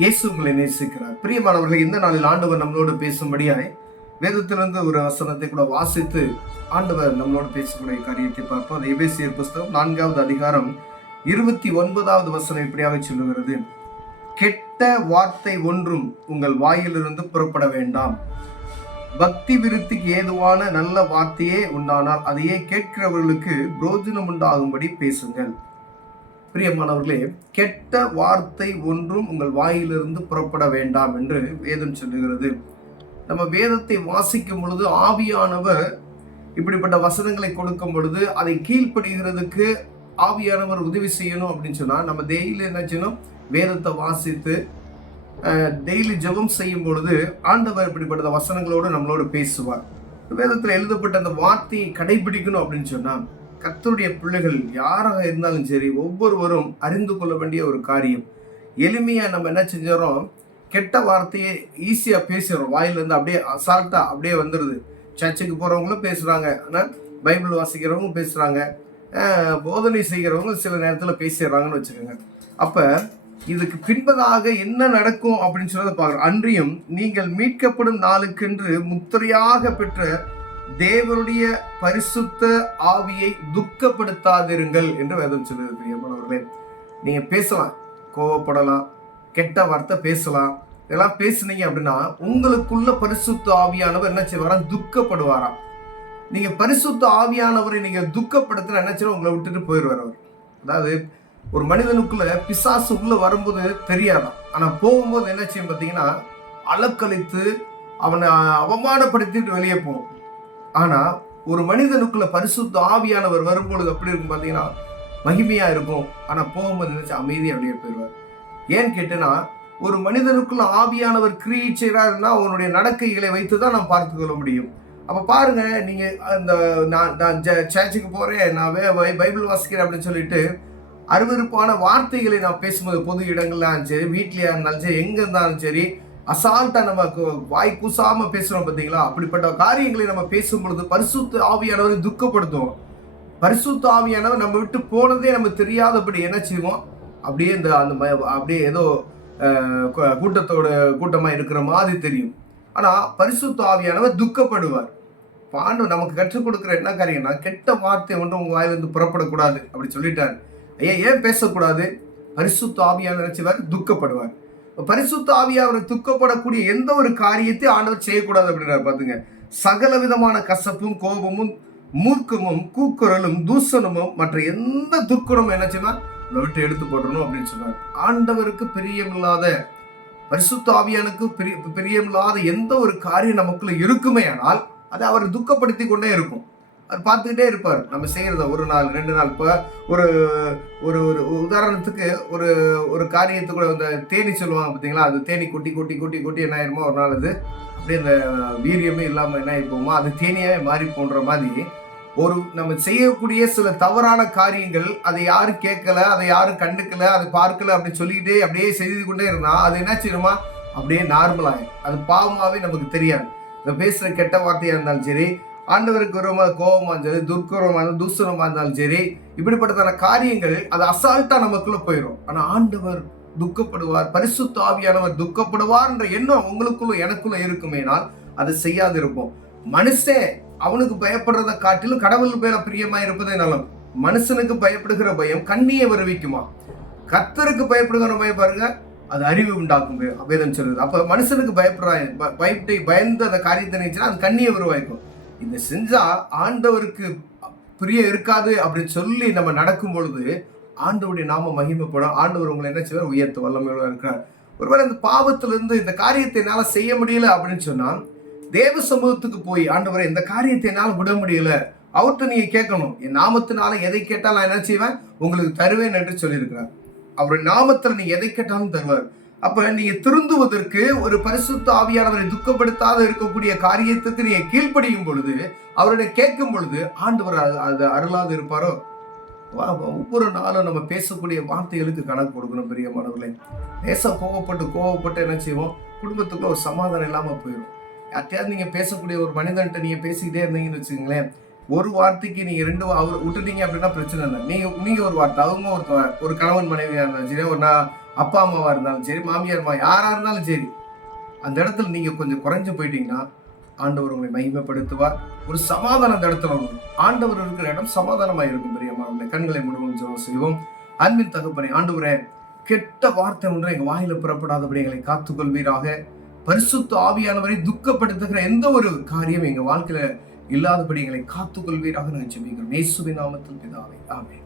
இயேசு உங்களை நேசிக்கிறார். பிரியமானவர்களை, இந்த நாளில் ஆண்டவர் நம்மளோடு பேசும்படியாய் வேதத்திலிருந்து ஒரு வசனத்தை கூட வாசித்து ஆண்டவர் நம்மளோடு பேசக்கூடிய காரியத்தை பார்ப்போம். அது எபேசியர் புஸ்தகம் 4வது அதிகாரம் 29வது வசனம் இப்படியாக சொல்லுகிறது: கெட்ட வார்த்தை ஒன்றும் உங்கள் வாயிலிருந்து புறப்பட வேண்டாம். பக்தி விருத்திக்கு ஏதுவான நல்ல வார்த்தையே உண்டானால் அதையே கேட்கிறவர்களுக்கு பிரோஜனம் உண்டாகும்படி பேசுங்கள். பிரியமானவர்களே, கெட்ட வார்த்தை ஒன்றும் உங்கள் வாயிலிருந்து புறப்பட வேண்டாம் என்று வேதம் சொல்லுகிறது. நம்ம வேதத்தை வாசிக்கும் பொழுது ஆவியானவர் இப்படிப்பட்ட வசனங்களை கொடுக்கும் பொழுது அதை கீழ்ப்படுகிறதுக்கு ஆவியானவர் உதவி செய்யணும் அப்படின்னு சொன்னா நம்ம டெய்லி என்ன செய்யணும்? வேதத்தை வாசித்து டெய்லி ஜெபம் செய்யும் பொழுது ஆண்டவர் இப்படிப்பட்ட வசனங்களோடு நம்மளோடு பேசுவார். வேதத்தில் எழுதப்பட்ட அந்த வார்த்தையை கடைபிடிக்கணும் அப்படின்னு சொன்னா கர்த்தருடைய பிள்ளைகள் யாராக இருந்தாலும் சரி, ஒவ்வொருவரும் அறிந்து கொள்ள வேண்டிய ஒரு காரியம். எளிமையா நம்ம என்ன செஞ்சிடறோம்? கெட்ட வார்த்தையை ஈஸியா பேசுறோம், வாயிலிருந்து அப்படியே அசால்ட்டா அப்படியே வந்துடுது. சர்ச்சுக்கு போறவங்களும் பேசுறாங்க, ஆனால் பைபிள் வாசிக்கிறவங்க பேசுறாங்க, போதனை செய்கிறவங்க சில நேரத்தில் பேசிடுறாங்கன்னு வச்சுக்கோங்க. அப்ப இதுக்கு பின்பதாக என்ன நடக்கும் அப்படின்னு சொல்றதை பார்க்குறோம். அன்றியும் நீங்கள் மீட்கப்படும் நாளுக்கென்று முத்திரையாக பெற்ற தேவனுடைய பரிசுத்த ஆவியை துக்கப்படுத்தாதிருங்கள் என்று வேதம் சொல்லுது. பிரியமானவர்களே, நீங்க பேசலாம், கோவப்படலாம், கெட்ட வார்த்தை பேசலாம், இதெல்லாம் பேசுனீங்க அப்படின்னா உங்களுக்குள்ள பரிசுத்த ஆவியானவர் என்ன செய்வாராம்? துக்கப்படுவாராம். நீங்க பரிசுத்த ஆவியானவரை நீங்க துக்கப்படுத்தினா என்ன செய்ய? உங்களை விட்டுட்டு போயிடுவார் அவர். அதாவது ஒரு மனிதனுக்குள்ள பிசாசு உள்ள வரும்போது தெரியாதான், ஆனா போகும்போது என்ன செய்யும் பார்த்தீங்கன்னா அலக்களித்து அவனை அவமானப்படுத்திட்டு வெளியே போகும். ஆனா ஒரு மனிதனுக்குள்ள பரிசுத்த ஆவியானவர் வரும்பொழுது அப்படி இருக்கும் பார்த்தீங்கன்னா மகிமையா இருக்கும். ஆனா போகும்போது நினைச்சு அமைதியா அப்படியே போயிடுவார். ஏன்னு கேட்டேன்னா, ஒரு மனிதனுக்குள்ள ஆவியானவர் கிரியை செய்யறாருன்னா அவனுடைய நடக்கைகளை வைத்துதான் நாம் பார்த்து கொள்ள முடியும். அப்ப பாருங்க, நீங்க அந்த நான் சர்ச்சுக்கு போறேன், நான் பைபிள் வாசிக்கிறேன் அப்படின்னு சொல்லிட்டு அருவருப்பான வார்த்தைகளை நான் பேசும்போது பொது இடங்கள்லாம் சரி, வீட்லயா இருந்தாலும் சரி, எங்க இருந்தாலும் சரி, அசால்ட்டா நமக்கு வாய் கூசாம பேசுறோம் பார்த்தீங்களா? அப்படிப்பட்ட காரியங்களை நம்ம பேசும் பொழுது பரிசுத்த ஆவியானவரை துக்கப்படுத்துவோம். பரிசுத்த ஆவியானவர் நம்ம விட்டு போனதே நம்ம தெரியாதபடி என்ன செய்வோம்? அப்படியே அப்படியே ஏதோ கூட்டமா இருக்கிற மாதிரி தெரியும். ஆனா பரிசுத்த ஆவியானவர் துக்கப்படுவார். பாண்டு நமக்கு கற்றுக் கொடுக்குற என்ன காரியம்னா, கெட்ட வார்த்தை ஒன்றும் உங்க வாயிலிருந்து புறப்படக்கூடாது அப்படி சொல்லிட்டாரு. ஏன் பேசக்கூடாது? பரிசுத்த ஆவியானவர் நினைச்சவர் துக்கப்படுவார். பரிசுத்த ஆவியானவர் துக்கப்படக்கூடிய எந்த ஒரு காரியத்தை ஆண்டவர் செய்யக்கூடாது அப்படின்றார். பாத்துங்க, சகல விதமான கசப்பும், கோபமும், மூர்க்கமும், கூக்குரலும், தூசணமும் மற்ற எந்த துர்க்குணமும் என்ன செய்யணும்? விட்டு எடுத்து போடணும் அப்படின்னு சொன்னார். ஆண்டவருக்கு பிரியமில்லாத, பரிசுத்த ஆவியானுக்கு பிரியமில்லாத எந்த ஒரு காரியம் நமக்குள்ள இருக்குமே ஆனால் அதை அவர் துக்கப்படுத்தி கொண்டே இருக்கும். அவர் பார்த்துக்கிட்டே இருப்பார் நம்ம செய்யறத. ஒரு நாள் 2 நாள். இப்போ ஒரு ஒரு ஒரு உதாரணத்துக்கு ஒரு காரியத்தை கூட இந்த தேனி சொல்லுவாங்க பார்த்தீங்களா? அது தேனி கொட்டி கொட்டி கொட்டி கொட்டி என்ன ஆயிருமோ ஒரு நாள் அது அப்படியே அந்த வீரியமே இல்லாமல் என்ன ஆயிருப்போமோ அது தேனியாவே மாறி போன்ற மாதிரி நம்ம செய்யக்கூடிய சில தவறான காரியங்கள், அதை யாரும் கேட்கல, அதை யாரும் கண்டுக்கல, அதை பார்க்கல அப்படின்னு சொல்லிக்கிட்டே அப்படியே செய்து கொண்டே இருந்தா அது என்ன செய்யணுமா? அப்படியே நார்மலாக அது பாவமாவே நமக்கு தெரியாது. இந்த பேசுற கெட்ட வார்த்தையா இருந்தாலும் சரி, ஆண்டவருக்கு விரோதமாக கோபமா இருந்தாலும், துர்க்கரமாக தூசணமா இருந்தாலும் சரி, இப்படிப்பட்டதான காரியங்கள் அது அசால்ட்டா நமக்குள்ள போயிடும். ஆனா ஆண்டவர் துக்கப்படுவார், பரிசுத்த ஆவியானவர் துக்கப்படுவார் என்ற எண்ணம் உங்களுக்குள்ள எனக்குள்ள இருக்குமேனால் அதை செய்யாது இருப்போம். மனுஷன் அவனுக்கு பயப்படுறதை காட்டிலும் கடவுள் மேல பிரியமா இருப்பதே நலம். மனுஷனுக்கு பயப்படுகிற பயம் கண்ணியை வருவிக்குமா? கர்த்தருக்கு பயப்படுகிற பயம் பாருங்க, அது அறிவு உண்டாக்கும் வேதம் சொல்லுது. அப்ப மனுஷனுக்கு பயந்து அந்த காரியத்தை நினைச்சுன்னா அது கண்ணியை வருவாய்க்கும். இதை செஞ்சா ஆண்டவருக்கு பிரியம் இருக்காது அப்படின்னு சொல்லி நம்ம நடக்கும் பொழுது ஆண்டவருடைய நாம மகிமைப்படும். ஆண்டவர் உங்களை என்ன செய்வார்? உயர்த்த வல்லமையோட இருக்கிறார். ஒருவேளை இந்த பாவத்திலிருந்து இந்த காரியத்தை என்னால செய்ய முடியல அப்படின்னு சொன்னா தேவ சமூகத்துக்கு போய், ஆண்டவரை இந்த காரியத்தை என்னால விட முடியல, அவர்கிட்ட நீங்க கேட்கணும். என் நாமத்தினால எதை கேட்டாலும் நான் என்ன செய்வேன்? உங்களுக்கு தருவேன் என்று சொல்லியிருக்கிறார். அவருடைய நாமத்துல நீங்க எதை கேட்டாலும் தருவார். அப்ப நீங்க திருந்துவதற்கு ஒரு பரிசுத்த ஆவியானவரை துக்கப்படுத்தாத இருக்கக்கூடிய காரியத்துக்கு நீங்க கீழ்ப்படியும் பொழுது, அவருடைய கேட்கும் பொழுது ஆண்டவர் அது அருளாது இருப்பாரோ? ஒவ்வொரு நாளும் நம்ம பேசக்கூடிய வார்த்தைகளுக்கு கணக்கு கொடுக்கணும். பிரியமானவர்களே, கோவப்பட்டு என்ன செய்வோம்? குடும்பத்துக்குள்ள ஒரு சமாதானம் இல்லாம போயிடும். யார்ட்டையாவது நீங்க பேசக்கூடிய ஒரு மனிதன்ட்ட நீங்க பேசிக்கிட்டே இருந்தீங்கன்னு வச்சுக்கோங்களேன், ஒரு வார்த்தைக்கு நீங்க 2 அவர் விட்டுட்டீங்க அப்படின்னா பிரச்சனை இல்லை. நீங்க ஒரு வார்த்தை, அவங்க ஒரு கணவன் மனைவியா இருந்தாலும் சரி, அப்பா அம்மாவா இருந்தாலும் சரி, மாமியார் யாரா இருந்தாலும் சரி, அந்த இடத்துல நீங்க கொஞ்சம் குறைஞ்சு போயிட்டீங்கன்னா ஆண்டவர் உங்களை மகிமைப்படுத்துவார். ஒரு சமாதானம் அந்த இடத்துல வரும். ஆண்டவர் இருக்கிற இடம் சமாதானமா இருக்கும். பிரியமானவர்களே, கண்களை மூடுவோம், ஜெபம் செய்வோம். அன்பின் தகப்பனே, ஆண்டவரே, கெட்ட வார்த்தை ஒன்று எங்க வாயில புறப்படாதபடி எங்களை காத்துக்கொள்வீராக. பரிசுத்த ஆவியானவரை துக்கப்படுத்துகிற எந்த ஒரு காரியம் எங்க வாழ்க்கையில இல்லாதபடி எங்களை காத்துக்கொள்வீராக நாங்கள் ஜெபிக்கிறோம். இயேசுவின் நாமத்தில் பிதாவே, ஆமென்.